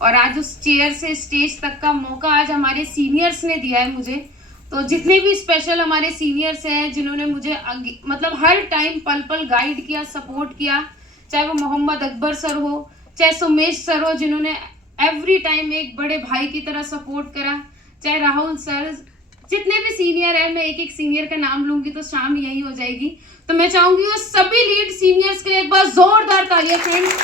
और आज उस चेयर से स्टेज तक का मौका आज हमारे सीनियर्स ने दिया है मुझे। तो जितने भी स्पेशल हमारे सीनियर्स हैं जिन्होंने मुझे मतलब हर टाइम पल पल गाइड किया, सपोर्ट किया, चाहे वो मोहम्मद अकबर सर हो, चाहे सुमेश सर हो जिन्होंने एवरी टाइम एक बड़े भाई की तरह सपोर्ट करा, चाहे राहुल सर, जितने भी सीनियर है, मैं एक एक सीनियर का नाम लूंगी तो शाम यही हो जाएगी। तो मैं चाहूंगी वो सभी लीड सीनियर्स के लिए एक बार जोरदार तालियां फ्रेंड्स,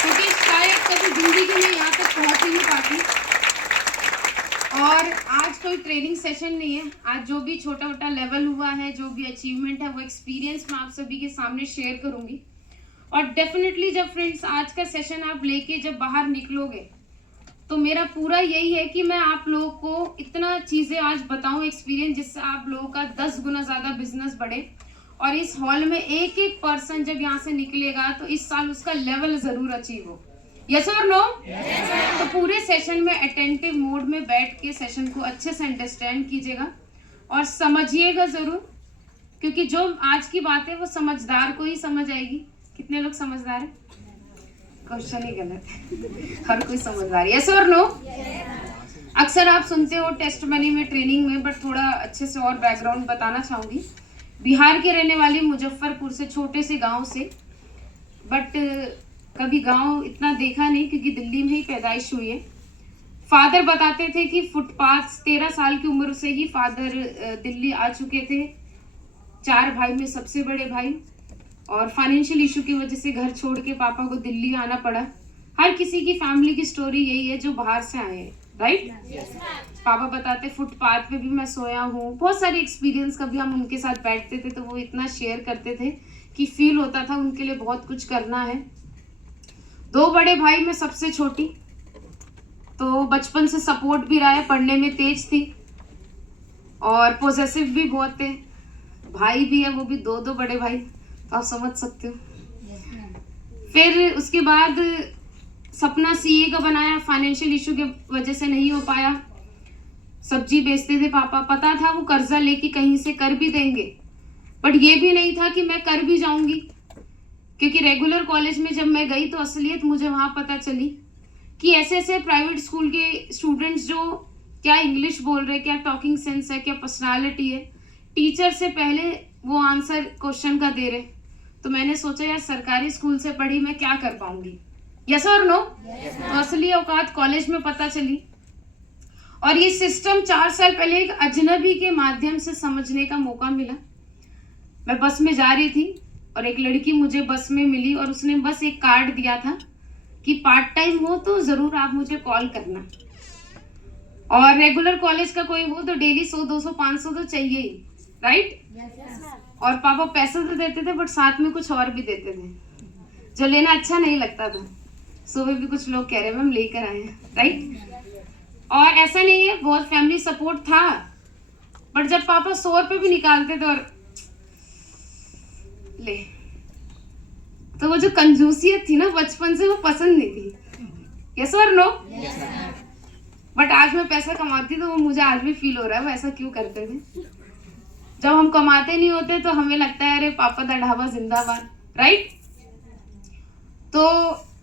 क्योंकि शायद कभी जिंदगी में यहाँ तक पहुंच ही नहीं पाती। और आज कोई ट्रेनिंग सेशन नहीं है, आज जो भी छोटा छोटा लेवल हुआ है, जो भी अचीवमेंट है, वो एक्सपीरियंस मैं आप सभी के सामने शेयर करूंगी। और डेफिनेटली जब फ्रेंड्स आज का सेशन आप लेके जब बाहर निकलोगे तो मेरा पूरा यही है कि मैं आप लोगों को इतना चीज़ें आज बताऊं एक्सपीरियंस, जिससे आप लोगों का 10 गुना ज़्यादा बिजनेस बढ़े। और इस हॉल में एक एक पर्सन जब यहाँ से निकलेगा तो इस साल उसका लेवल ज़रूर अचीव हो। यस और नो? तो पूरे सेशन में अटेंटिव मोड में बैठ के सेशन को अच्छे से अंडरस्टैंड कीजिएगा और समझिएगा ज़रूर, क्योंकि जो आज की बात है वो समझदार को ही समझ आएगी। कितने लोग समझदार हैं? क्वेश्चन ही गलत है, हर कोई समझदार। यस और नो? अक्सर आप सुनते हो टेस्ट मनी में, ट्रेनिंग में, बट थोड़ा अच्छे से और बैकग्राउंड बताना चाहूँगी। बिहार के रहने वाली, मुजफ्फरपुर से, छोटे से गांव से, बट कभी गांव इतना देखा नहीं क्योंकि दिल्ली में ही पैदाइश हुई है। फादर बताते थे कि फुटपाथ 13 साल की उम्र से ही फादर दिल्ली आ चुके थे, 4 भाई में सबसे बड़े भाई, और फाइनेंशियल इशू की वजह से घर छोड़ के पापा को दिल्ली आना पड़ा। हर किसी की फैमिली की स्टोरी यही है जो बाहर से आए हैं, राइट? पापा बताते फुटपाथ पे भी मैं सोया हूँ, बहुत सारे एक्सपीरियंस। कभी हम उनके साथ बैठते थे तो वो इतना शेयर करते थे कि फील होता था उनके लिए बहुत कुछ करना है। 2 बड़े भाई में सबसे छोटी, तो बचपन से सपोर्ट भी रहा है, पढ़ने में तेज थी और पोजेसिव भी बहुत थे। भाई भी है, वो भी 2 बड़े भाई, तो आप समझ सकते हो। फिर उसके बाद सपना सीए का बनाया, फाइनेंशियल इशू की वजह से नहीं हो पाया। सब्जी बेचते थे पापा, पता था वो कर्जा लेके कहीं से कर भी देंगे, बट ये भी नहीं था कि मैं कर भी जाऊंगी, क्योंकि रेगुलर कॉलेज में जब मैं गई तो असलियत मुझे वहां पता चली कि ऐसे ऐसे प्राइवेट स्कूल के स्टूडेंट्स जो क्या इंग्लिश बोल रहे, क्या टॉकिंग सेंस है, क्या पर्सनालिटी है, टीचर से पहले वो आंसर क्वेश्चन का दे रहे। तो मैंने सोचा यार सरकारी स्कूल से पढ़ी, मैं क्या कर पाऊंगी? यस और नो? तो असली औकात कॉलेज में पता चली। और ये सिस्टम 4 साल पहले एक अजनबी के माध्यम से समझने का मौका मिला। मैं बस में जा रही थी और एक लड़की मुझे बस में मिली और उसने बस एक कार्ड दिया था कि पार्ट टाइम हो तो जरूर आप मुझे कॉल करना, और रेगुलर कॉलेज का कोई हो तो डेली 100, 200, 500 तो चाहिए ही, राइट? और पापा पैसे तो देते थे बट साथ में कुछ और भी देते थे जो लेना अच्छा नहीं लगता था। सुबह भी कुछ लोग कह रहे हैं मैम लेकर आए हैं, राइट? और ऐसा नहीं है, बहुत फैमिली सपोर्ट था, बट जब पापा 100 रुपये भी निकालते थे और ले, तो वो जो कंजूसियत थी ना बचपन से, वो पसंद नहीं थी। यस और नो? बट आज मैं पैसा कमाती तो वो मुझे आज भी फील हो रहा है वो ऐसा क्यों करते थे। जब हम कमाते नहीं होते तो हमें लगता है अरे पापा दा ढाबा जिंदाबाद, राइट? तो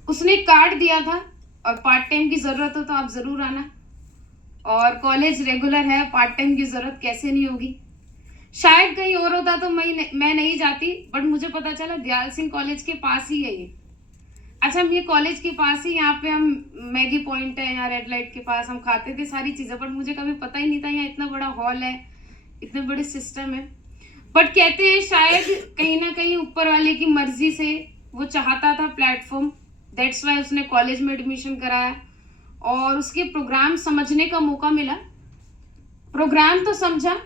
उसने कार्ड दिया था और पार्ट टाइम की जरूरत हो तो आप जरूर आना, और कॉलेज रेगुलर है, पार्ट टाइम की जरूरत कैसे नहीं होगी। शायद कहीं और होता तो मैं नहीं जाती, बट मुझे पता चला दयाल सिंह कॉलेज के पास ही है ये। अच्छा, हम ये कॉलेज के पास ही, यहाँ पे हम मैगी पॉइंट है, यहाँ रेड लाइट के पास हम खाते थे सारी चीजें, बट मुझे कभी पता ही नहीं था यहाँ इतना बड़ा हॉल है, इतने बड़े सिस्टम है। बट कहते हैं शायद कहीं ना कहीं ऊपर वाले की मर्जी से वो चाहता था प्लेटफॉर्म, दैट्स वाई उसने कॉलेज में एडमिशन कराया और उसके प्रोग्राम समझने का मौका मिला। प्रोग्राम तो समझा